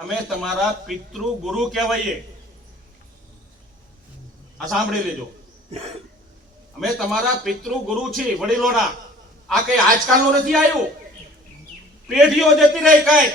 અમે તમારા પિતૃ ગુરુ કહેવાઈએ. આ સાંભળી લેજો. અમે તમારા પિતૃ ગુરુ છીએ, વડીલોના. આ કઈ આજકાલનું નથી આવ્યું? પેઢીઓ જતી રહી કઈ.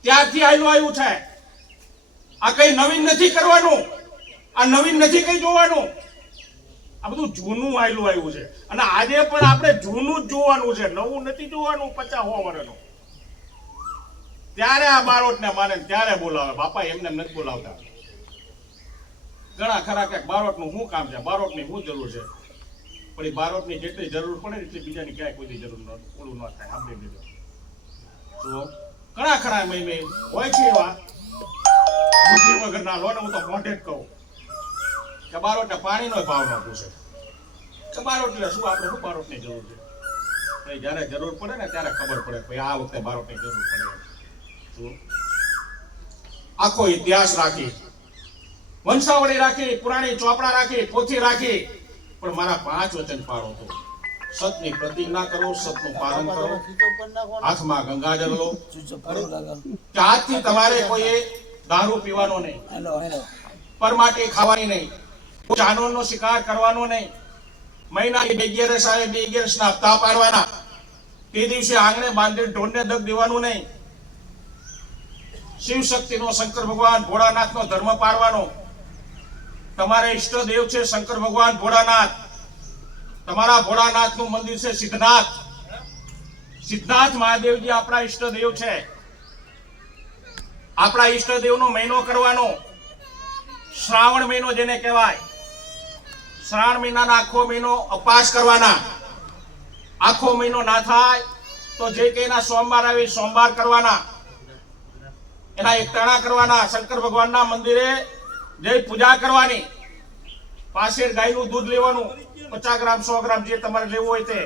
ત્યારથી આયલું આવ્યું છે. આ કઈ નવીન નથી કરવાનું. આ નવીન નથી કઈ જોવાનું. આ બધું જૂનું આયલું આવ્યું છે. અને આજે પણ આપણે જૂનું જ જોવાનું છે. નવું નથી જોવાનું પચાસ વર્ષનું. ત્યારે આ બારોટને ને મારે ત્યારે બોલાવે. બાપા એમને એમ નથી બોલાવતા. ઘણા ખરા કે બારોટનું શું કામ છે? બારોટની શું જરૂર છે? પણ એ બારોટની જેટલી જરૂર પડે એટલી બીજાની ક્યાંય કોઈ જરૂર ન, ઓલું ન થાય. સાંભળી લીધો તો ઘણા ખરા મેં મેં હોય છે એવા. બુદ્ધિ વગરના લો ને હું તો મોઢે જ કહું. કે બારોટને પાણીનો ભાવ ન પૂછે. કે બારોટ એટલે શું? આપણે શું બારોટની જરૂર છે? જ્યારે જરૂર પડે ને ત્યારે ખબર પડે ભાઈ આ વખતે બારોટની જરૂર પડે આખો ઇતિહાસ રાખી. વંશાવળી રાખી, પુરાણી ચોપડા રાખી, પોથી રાખી. પણ મારા પાંચ વચન પાડો તો. સતની પ્રતિજ્ઞા કરો, સતનું પાલન કરો. હાથમાં ગંગાજળ લો. કે તમારે કોઈએ દારૂ પીવાનો નહીં. પરમાટી ખાવાની નહીં. જાનવરનો શિકાર કરવાનો નહીં. મહિનાની બે ગેરસ આવે બે અગિયારસના હપ્તા પાડવાના. તે દિવસે આંગણે બાંધી ઢોરને દગ દેવાનું નહીં. શિવ શક્તિનો શંકર ભગવાન ભોળાનાથનો ધર્મ પાળવાનો તમારે ઈષ્ટદેવ છે શંકર ભગવાન ભોળાનાથ. તમારા ભોળાનાથનું મંદિર છે સિદ્ધનાથ. સિદ્ધનાથ મહાદેવજી આપણા ઈષ્ટદેવ છે. આપણા ઈષ્ટદેવનો મહિનો કરવાનો. શ્રાવણ મહિનો જેને કહેવાય. શ્રાવણ મહિનાના આખો મહિનો અપાસ કરવાના. આખો મહિનો ના થાય તો જે કે સોમવાર આવે સોમવાર કરવાના. એના એકટાણા કરવાના શંકર ભગવાનના મંદિરે જઈ પૂજા કરવાની. પાસે ગાયનું દૂધ લેવાનું, પચાસ ગ્રામ, સો ગ્રામ જે તમારે લેવું હોય તે.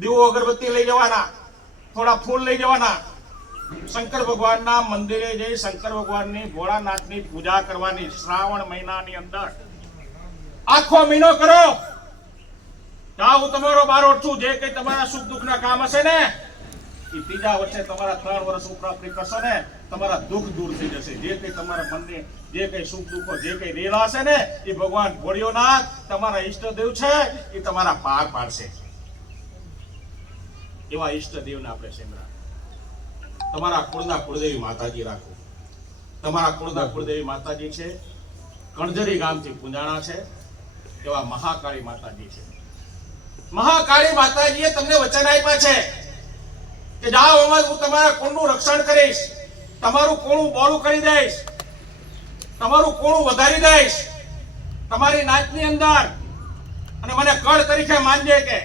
દીવો અગરબત્તી લઈ જવાના, થોડા ફૂલ લઈ જવાના. શંકર ભગવાનના મંદિરે જઈ શંકર ભગવાનની ભોળાનાથની પૂજા કરવાની શ્રાવણ મહિનાની અંદર. આખો મહિનો કરો. હું તમારો બારોટ છું જે કઈ તમારા સુખ દુઃખના કામ હશે ને એ ત્રીજા વર્ષે તમારા ત્રણ વર્ષ ઉપરાંત કરશો ને, તમારા દુઃખ દૂર થઈ જશે. જે કઈ તમારા મનને, જે કઈ સુખ દુઃખો, જે કઈ રેલા હશે ને એ ભગવાન ભોળિયોનાથ તમારા ઈષ્ટદેવ છે એ તમારા પાર પાડશે. એવા ઈષ્ટદેવને આપણે સેમરા. તમારા કુળના કુળદેવી માતાજી રાખો. તમારા કુળના કુળદેવી માતાજી છે, કણજરી ગામથી પૂંજાણા છે, એવા મહાકાળી માતાજી છે. મહાકાળી માતાજીએ તમને વચન આપ્યા છે. કે જાઓ અમારે હું તમારા કોણનું રક્ષણ કરીશ. તમારું કોણું બોળું કરી દઈશ. તમારું કોણું વધારી દઈશ. તમારી નાચની અંદર. અને મને કળ તરીકે માનજે કે.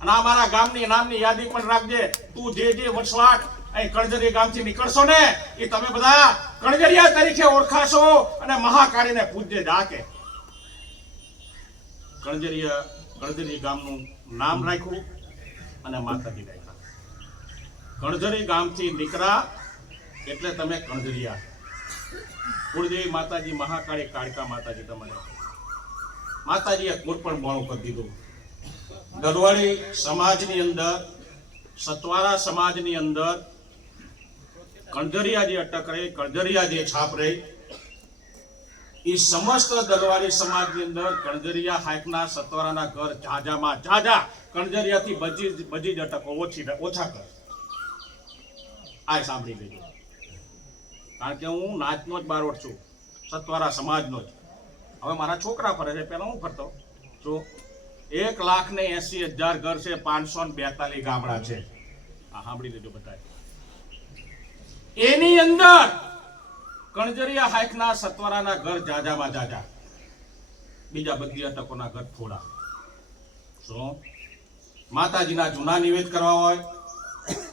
અને આ મારા ગામની નામની યાદી પણ રાખજે. તું જે જે વસવાટ અહીં કણજરી ગામથી નીકળશો ને, એ તમે બધા કણજરિયા તરીકે ઓળખાશો અને મહાકાળીને પૂજ્ય જાકે. કણજરિયા, કણજરી ગામનું નામ રાખ્યું અને માતાજી રાખ્યા. કણજરી ગામથી નીકળ્યા એટલે તમે કણઝરિયા કુળદેવી માતાજી, મહાકાળી કાળકા માતાજી તમારે. માતાજીએ કુળ પણ બોણું કરી દીધું. ગરવાળી સમાજની અંદર, સતવારા સમાજની અંદર કણજરિયા જે અટક રહી, કણજરિયા જે છાપ રહી, એ સમસ્ત દલવારી સમાજની અંદર કણઝરિયા હાઇકના સતવારાના ઘર જાજામાં જાજા કણજરિયાથી બજી બજી જ અટકો ઓછી ઓછા કર. આ સાંભળી લેજો. કારણ કે હું નાચનો જ બારોટ છું. સત્વારા સમાજનો જ. હવે મારા છોકરા ફરે છે પહેલાં હું ફરતો? જો, એક લાખ ને એસી હજાર ઘર છે, પાંચસો ને બેતાલીસ ગામડા છે. આ સાંભળી લેજો બધા એની અંદર કણજરિયા હાઈકના સત્વરાના ઘર જાજામાં જાજા. બીજા બધી અટકોના ઘર થોડા. શું માતાજીના જૂના નિવેદ કરવા હોય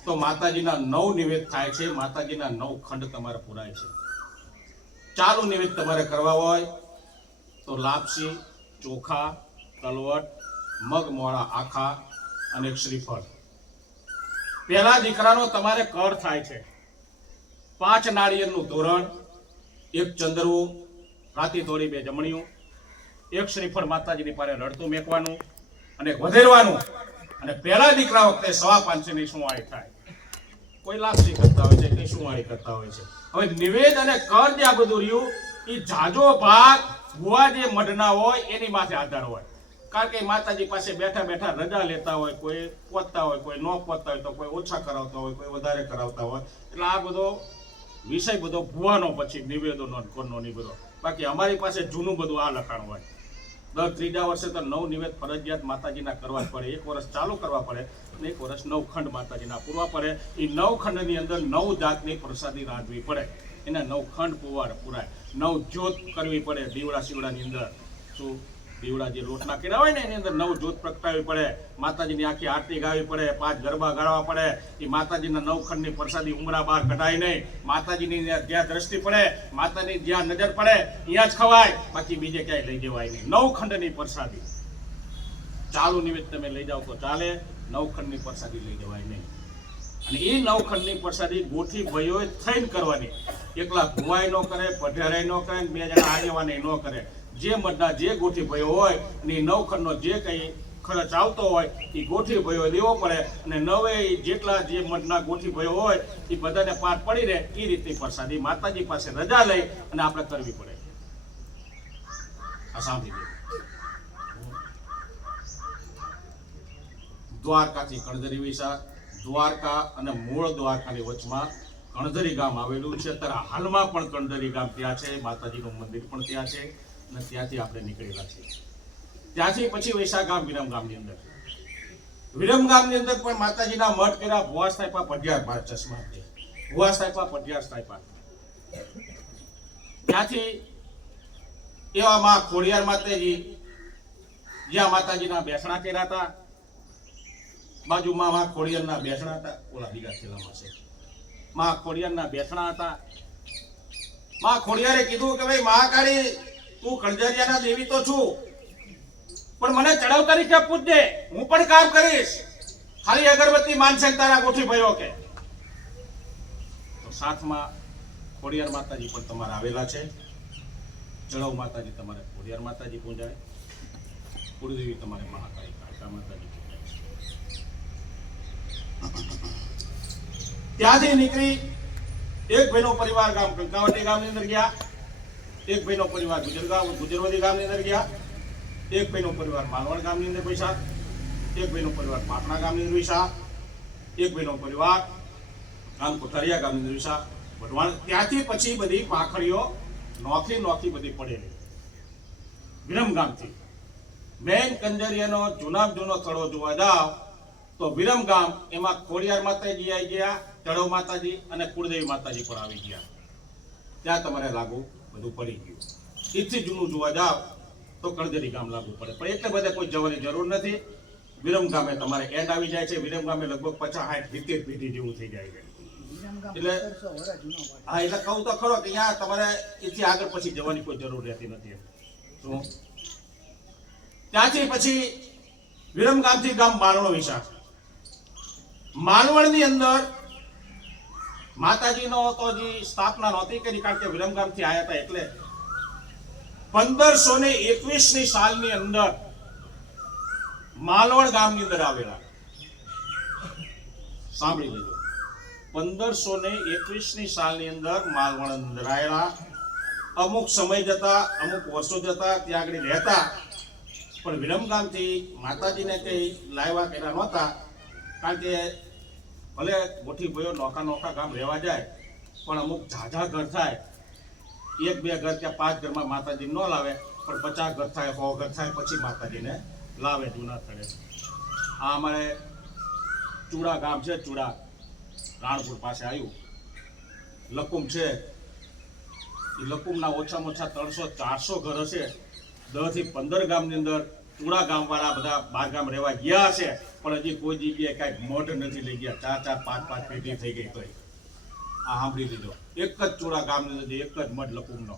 તો માતાજીના નવ નિવેદ થાય છે. માતાજીના નવ ખંડ તમારે પુરાય છે. ચાલુ નિવેદ તમારે કરવા હોય તો લાપસી, ચોખા, કલવટ, મગ, મોળા, આખા અને એક શ્રીફળ. પહેલા દીકરાનો તમારે કર થાય છે. પાંચ નાળિયેરનું તોરણ, એક ચંદરવું, રાતી થોડી બે જમણીયું, એક શ્રીફળ માતાજીની પાસે રડતું મેકવાનું અને વધેરવાનું. અને પહેલા દીકરા વખતે સવા પાંચની શું થાય. કોઈ લાપસી કરતા હોય છે કઈ સુવાળી કરતા હોય છે. હવે નિવેદ અને કર જે આ બધું રહ્યું એ જાજો ભાગ ભુવા જે મઢના હોય, એની માથે આધાર હોય. કારણ કે માતાજી પાસે બેઠા બેઠા રજા લેતા હોય, કોઈ પોતતા હોય, કોઈ ન પોતતા હોય તો કોઈ ઓછા કરાવતા હોય, કોઈ વધારે કરાવતા હોય. એટલે આ બધો વિષય બધો ભુવાનો પછી નિવેદનો કોનો ની બાકી અમારી પાસે જૂનું બધું આ લખાણ હોય. દર ત્રીજા વર્ષે તો નવ નિવેદ ફરજિયાત માતાજીના કરવા જ પડે. એક વર્ષ ચાલુ કરવા પડે અને એક વર્ષ નવ ખંડ માતાજીના પૂરવા પડે. એ નવ ખંડની અંદર નવ જાતની પ્રસાદી રાંધવી પડે. એના નવ ખંડ પુવાર પુરાય. નવ જ્યોત કરવી પડે દીવડા શિવડાની અંદર. શું? દીવડા જે લોટના હોય ને, એની અંદર નવ જોત પ્રગટાવી પડે, માતાજીની આખી આરતી ગાવી પડે, પાંચ ગરબા ગાળવા પડે, એ માતાજીના નવ ખંડની પ્રસાદી ઉમરા બહાર કઢાય નહીં. માતાજીની જ્યાં દ્રષ્ટિ પડે, માતાની જ્યાં નજર પડે, ત્યાં જ ખવાય. બાકી બીજે ક્યાંય લઈ જવાય નહીં. નવ ખંડની પ્રસાદી. ચાલુ નિમિત્ત તમે લઈ જાઓ તો ચાલે, નવ ખંડની પ્રસાદી લઈ જવાય નહીં. અને એ નવખંડની પ્રસાદી ગોઠી ભાઈઓએ થઈને કરવાની. એકલા ભુવાય ન કરે પઢારાય ન કરે બે જણા આગેવાને ન કરે. જે મતના જે ગોઠી ભયો હોય અને નવખંડનો જે કંઈ ખર્ચ આવતો હોય એ ગોઠી ભયો દેવો પડે અને નવે જેટલા જે મતના ગોઠી ભયો હોય એ બધાને પાઠ પડી રહે એ રીતની પ્રસાદી માતાજી પાસે રજા લઈ અને આપણે કરવી પડે. આ સાંભળી. દ્વારકાથી કણધરી વિશા, દ્વારકા અને મૂળ દ્વારકાની વચમાં કણધરી ગામ આવેલું છે. ત્યારે હાલમાં પણ કણધરી ગામ ત્યાં છે, માતાજીનું મંદિર પણ ત્યાં છે. અને ત્યાંથી આપણે નીકળેલા છીએ. ત્યાંથી પછી વૈશાખ ગામ, વિરમ ગામની અંદર. વિરમ ગામની અંદર પણ માતાજીના મઠ કર્યા, ભુવા સ્થાપા પઢિયાર બાર ચશ્મા ભુવા સ્થાપા પઢિયાર સ્થાપા ત્યાંથી એવા માં ખોડિયાર માતાજી, જ્યાં માતાજીના બેસણા કર્યા હતા, બાજુમાં માં ખોડિયારના બેસણા હતા, ઓલા બીજા છેલ્લામાં છે. માં ખોડિયારના બેસણા હતા. માં ખોડિયારે કીધું કે ભાઈ મહાકાળી તું કણજરિયાના દેવી તો છું. પણ મને ચડાવ તરીકે પૂછજે હું પણ કામ કરીશ. ખાલી અગરબત્તી માનશે તારા ગોઠી ભયો કે. તો સાથમાં ખોડિયાર માતાજી પણ તમારા આવેલા છે. ચડાવ માતાજી તમારે ખોડિયાર માતાજી પૂજાય. કુળદેવી તમારે મહાકાળી કાળકા માતાજી ત્યાંથી નીકળી એક ભાઈનો પરિવાર ગામ કંકાવટી ગામની અંદર ગયા. એક ભાઈનો પરિવાર ગુજર ગામ ગુજરવદી ગામની અંદર ગયા. એક ભાઈનો પરિવાર માલવણ ગામની અંદર પૈસા એક ભાઈનો પરિવાર પાટણા ગામની અંદર પૈસા એક ભાઈનો પરિવાર ગામ કોઠારિયા ગામની અંદર પૈસા વઢવાણ ત્યાંથી પછી બધી પાખડીઓ નોખી નોખી બધી પડેલી. વિરમ ગામથી. મેન કંજરિયાનો જૂના જૂનો સ્થળો જોવા જાવ તો વિરમ ગામ એમાં ખોડિયાર માતાજી આવી ગયા ચડવ માતાજી અને કુળદેવી માતાજી પણ આવી ગયા. ત્યાં તમારે લાગુ બધું પડી ગયું. તેથી જૂનું જોવા જાવ તો કળદરી ગામ લાગુ પડે. પણ એટલે બધે કોઈ જવાની જરૂર નથી. વિરમ ગામે તમારે એન્ડ આવી જાય છે. વિરમ ગામે લગભગ પચાસ સાઠ સિત્તેર પેઢી જેવું થઈ જાય છે. એટલે હા એટલે કહું તો ખરો કે યા તમારે એથી આગળ પછી જવાની કોઈ જરૂર રહેતી નથી. શું ત્યાંથી પછી વિરમ ગામથી ગામ મારણો વિશાળ. માનવડની અંદર માતાજીનો તો હજી સ્થાપના નહોતી કરી કારણ કે વિરમગામથી આવ્યા હતા એટલે પંદરસો ને એકવીસની સાલની અંદર માલવણ ગામની અંદર આવેલા. સાંભળી લીધું પંદરસો ને એકવીસની સાલની અંદર માલવણ અંદર આવેલા. અમુક સમય જતા, અમુક વર્ષો જતા ત્યાં આગળ રહેતા. પણ વિરમગામથી માતાજીને કંઈ લાવ્યા કર્યા નહોતા. કારણ કે ભલે મોટી ભાઈઓ નોખા નોખા ગામ રહેવા જાય, પણ અમુક ઝાઝા ઘર થાય. એક બે ઘર કે પાંચ ઘરમાં માતાજી ન લાવે, પણ પચાસ ઘર થાય, સો ઘર થાય, પછી માતાજીને લાવે જૂના સ્થળે આ અમારે ચૂડા ગામ છે, ચૂડા રાણપુર પાસે આવ્યું લકુમ છે. એ લકુમના ઓછામાં ઓછા ત્રણસો, ચારસો ઘર હશે. દસથી પંદર ગામની અંદર ચૂડા ગામવાળા બધા બાર ગામ રહેવા ગયા હશે પણ હજી કોઈ જગ્યાએ કાંઈ મઠ નથી લઈ ગયા. ચાર ચાર, પાંચ પાંચ પેઢી થઈ ગઈ તોય. આ સાંભળી લીધો. એક જ ચૂડા ગામની નથી એક જ મઠ લકુમનો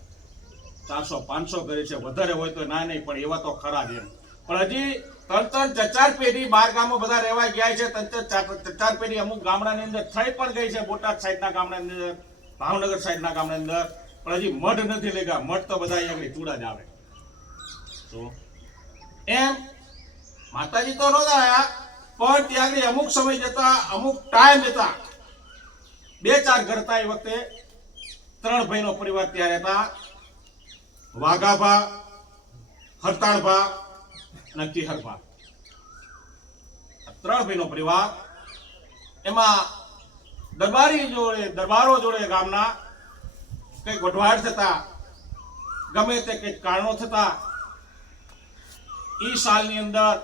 ચારસો, પાંચસો ઘરે છે. વધારે હોય તો ના નહીં, પણ એવા તો ખરા જ એમ. પણ હજી ત્રણ ચચાર ચાર ચાર પેઢી બાર ગામો બધા રહેવા ગયા છે. ત્રણ ત્રણ ચાર પેઢી અમુક ગામડાની અંદર થઈ પણ ગઈ છે. બોટાદ સાઈડના ગામડાની અંદર, ભાવનગર સાઈડના ગામડાની અંદર. પણ હજી મઠ નથી લઈ ગયા. મઠ તો બધા આગળ ચૂડા જ આવે. તો એમ, માતાજી તો નહોતા આવ્યા પણ ત્યાં અમુક સમય જતા, અમુક ટાઈમ જતા, બે ચાર ઘર હતા એ વખતે. ત્રણ ભાઈનો પરિવાર ત્યાં હતા. વાઘાભા, હરતાળભા અને કિહરભા. ત્રણ ભાઈનો પરિવાર. એમાં દરબારી જોડે, દરબારો જોડે ગામના કંઈક વઢવાડ થતા, ગમે તે કંઈક કારણો થતા, ઈ સાલની અંદર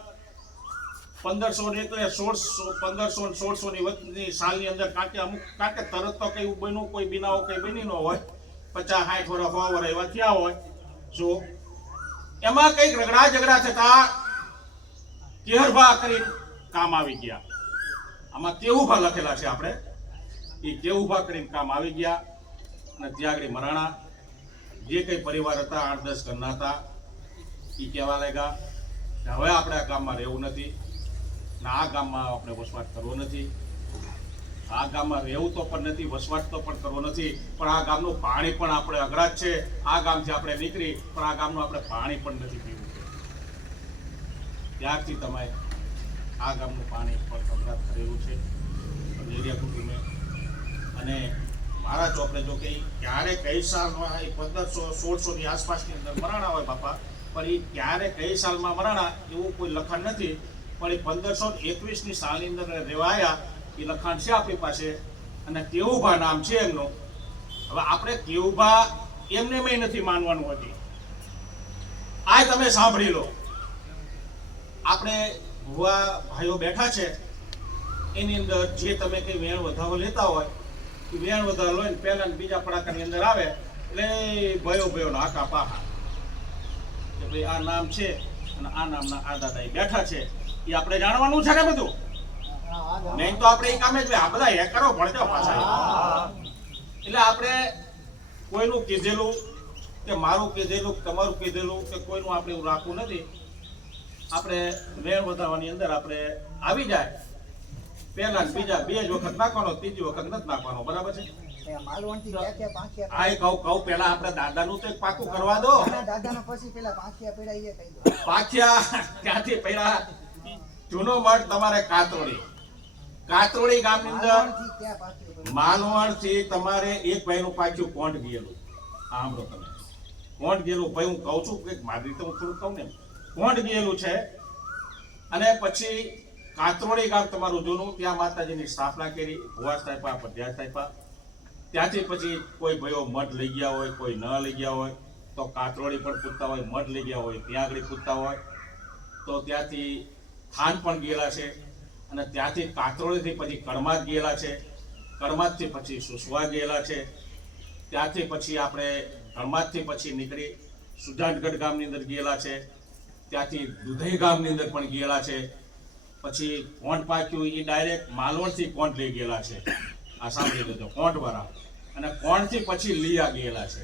પંદરસો ને એટલે સોળસો, પંદરસો ને સોળસો ની વચ્ચેની સાલની અંદર કાંકે અમુક, કાંકે તરત તો કઈ બન્યું, કોઈ બિનાઓ કઈ બની ન હોય. પચાસ, સાઠ વર્ષ સો એવા થયા હોય. જો, એમાં કંઈક રગડા ઝઘડા થતા કેહરભા કરી કામ આવી ગયા. આમાં કેવુભા લખેલા છે આપણે. એ કેવુભા કરીને કામ આવી ગયા અને ત્યાં આગળ મરાણા જે કઈ પરિવાર હતા, આઠ દસ ઘરના હતા એ કહેવા લાગ્યા કે હવે આપણે આ ગામમાં રહેવું નથી. આ ગામમાં આપણે વસવાટ કરવો નથી. આ ગામમાં રહેવું તો પણ નથી, વસવાટ તો પણ કરવો નથી. પણ આ ગામનું પાણી પણ આપણે અઘરાજ છે. આ ગામથી આપણે નીકળી, પણ આ ગામનું આપણે પાણી પણ નથી પીવું. ત્યારથી તમે આ ગામનું પાણી પણ અઘરા કરેલું છે. કુટુંબે અને મારા ચોપડે જો કે ક્યારે કઈ સાલમાં એ પંદરસો, સોળસોની આસપાસની અંદર મરાણા હોય બાપા, પણ એ ક્યારે કઈ સાલમાં મરાણા, એવું કોઈ લખાણ નથી. પણ એ પંદરસો એકવીસની સાલની અંદર રેવાયા, એ લખાણ છે આપણી પાસે. અને કેવુભા નામ છે એમનું. હવે આપણે કેવુભા એમને મેં નથી માનવાનું હતી આ તમે સાંભળી લો. આપણે ભુવા ભાઈઓ બેઠા છે. એની અંદર જે તમે કંઈ વેણ વધારો લેતા હોય, એ વેણ વધારો લઈને પહેલા બીજા પડાકાની અંદર આવે, એટલે ભયો ભયો હાકા પાહા. કે ભાઈ આ નામ છે અને આ નામના આ દાદા બેઠા છે. એ આપણે જાણવાનું છે ને બધું? નહીં તો આપણે એ કામે જ આ બધા હેકરો ભણજો પાછા. એટલે આપણે કોઈનું કીધેલું કે મારું કીધેલું તમારું કીધેલું કે કોઈનું આપણે એવું રાખવું નથી. આપણે વેણ વધારવાની અંદર આપણે આવી જાય. પહેલા બીજા બે જ વખત નાખવાનો ત્રીજી વખત નથી નાખવાનો. બરાબર છે? આ કહું કહું પેલા આપણે દાદાનું તો એક પાકું કરવા દો. દાદાનો પછી પેલા પાંખિયા પીડાઈએ કહી દો. ત્યાંથી પહેલા જૂનો મઠ તમારે કાતરોડી કાતરોડી ગામની અંદર? માનવણથી તમારે એક ભાઈનું પાછું કોંટ ગયેલું. સાંભળો તમે. કોંટ ગયેલું ભાઈ, હું કહું છું કે મારી રીતે હું થોડું કહું ને. કોંટ ગયેલું છે અને પછી કાતરોડી ગામ તમારું જૂનું, ત્યાં માતાજીની સ્થાપના કરી, ભુવા સ્થાપા પધ્યા સાહેબા. ત્યાંથી પછી કોઈ ભાઈઓ મઠ લઈ ગયા હોય, કોઈ ન લઈ ગયા હોય, તો કાતરોડી પણ પૂછતા હોય, મઠ લઈ ગયા હોય, ત્યાં આગળ પૂછતા હોય. તો ત્યાંથી થાન પણ ગયેલા છે અને ત્યાંથી કાતરોડીથી પછી કડમાત ગયેલા છે. કડમાતથી પછી સુસવા ગયેલા છે. ત્યાંથી પછી આપણે કડમાતથી પછી નીકળી સુજાનગઢ ગામની અંદર ગયેલા છે. ત્યાંથી દુધઈ ગામની અંદર પણ ગયેલા છે. પછી કોંટ પાક્યું? એ ડાયરેક્ટ માલવણથી કોંટ લઈ ગયેલા છે? આ સાંભળી લેજો. કોંટવાળા અને કોણથી પછી લીયા ગયેલા છે?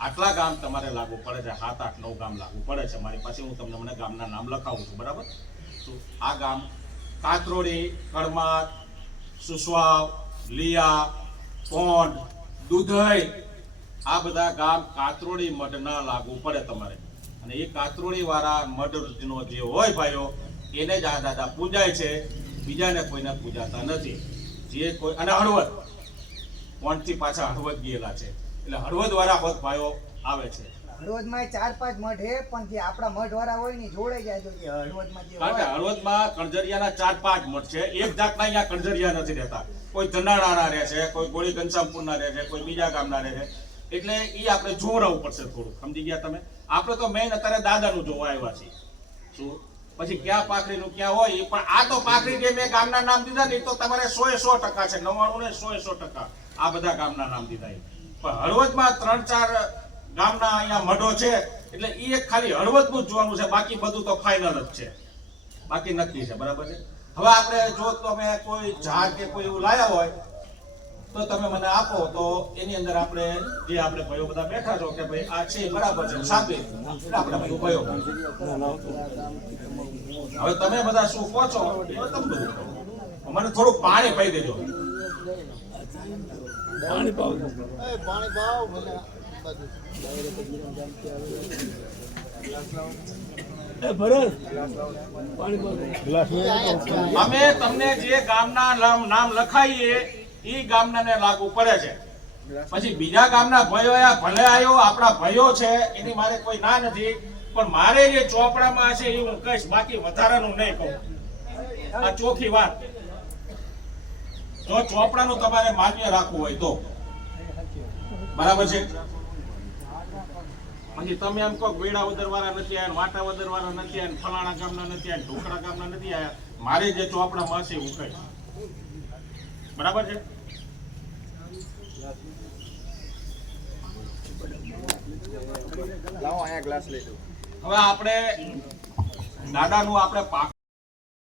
આટલા ગામ તમારે લાગુ પડે છે. સાત, આઠ, નવ ગામ લાગુ પડે છે. મારી પાસે હું તમને મને ગામના નામ લખાવું છું. બરાબર? તો આ ગામ કાતરોડી કડમાત સુસવાવ, લીયા કોંડ દુધઈ. આ બધા ગામ કાતરોડી મઢના લાગુ પડે તમારે. અને એ કાતરોડી વાળા મઢનો જે હોય ભાઈઓ, એને જ આ દાદા પૂજાય છે. બીજાને કોઈને પૂજાતા નથી. જે કોઈ અને હળવદ. કોણથી પાછા હળવદ ગયેલા છે. એટલે હળવદ વાળા હોત ભાઈઓ આવે છે. હળવદમાં ચાર પાંચ મઢ હે પણ જે આપણા વાળા હોય ને જોડે જાય તો જે હળવદમાં જે કારણ કે હળવદમાં કણજરિયાના ચાર પાંચ મઠ છે એક જાતના અહીંયા કણજરિયા નથી રહેતા. કોઈ ધનાળાના રહે છે કોઈ ગોળી ઘનશ્યામપુરના રહે છે કોઈ બીજા ગામના રહે છે. એટલે એ આપણે જોવરાવું પડશે થોડું. સમજી ગયા તમે? આપણે તો મેઇન અત્યારે દાદાનું જોવા આવ્યા છીએ. શું? પછી ક્યાં પાખરીનું ક્યાં હોય પણ આ તો પાખરી જે મેં ગામના નામ દીધા ને તો તમારે સો એ સો ટકા છે નવ્વાણું ને સો એ સો ટકા આ બધા ગામના નામ દીધા પણ હળવદમાં ત્રણ ચાર ગામના અહીંયા મઢો છે એટલે એ એક ખાલી હળવદનું જ જોવાનું છે બાકી બધું તો ફાઇનલ જ છે. બાકી નક્કી છે બરાબર છે? હવે આપણે જો તમે કોઈ ઝાડ કે કોઈ એવું લાયા હોય તો તમે મને આપો તો એની અંદર આપણે જે આપણે ભાઈઓ બધા બેઠા છો કે ભાઈ આ છે બરાબર છે સાબિત એટલે આપણે ભાઈઓ ભાઈઓ. હવે તમે બધા શું કહો છો? તમે બધું. મને થોડું પાણી પાઈ દેજો અમે તમને જે ગામના નામ લખાઈએ, એ ગામનાને લાગુ પડે છે. પછી બીજા ગામના ભાઈઓ ભલે આવ્યો આપણા ભાઈઓ છે, એની મારે કોઈ ના નથી. પણ મારે જે ચોપડામાં છે, એ હું કહીશ, બાકી વધારાનું નહીં કહું. આ ચોખ્ખી વાત. જો ચોપડાનું તમારે માન્ય રાખવું હોય તો. બરાબર છે? પછી તમે એમ કહો વેડા વદરવાળા નથી આવ્યા વાટા વદરવાળા નથી આવ્યા ફલાણા ગામના નથી આવ્યા ઢોકળા ગામના નથી આવ્યા મારે જે ચોપડા માસે હું કહીશ. બરાબર છે? લાવો અહીંયા ગ્લાસ લઈ હવે આપણે દાદાનું આપણે પાક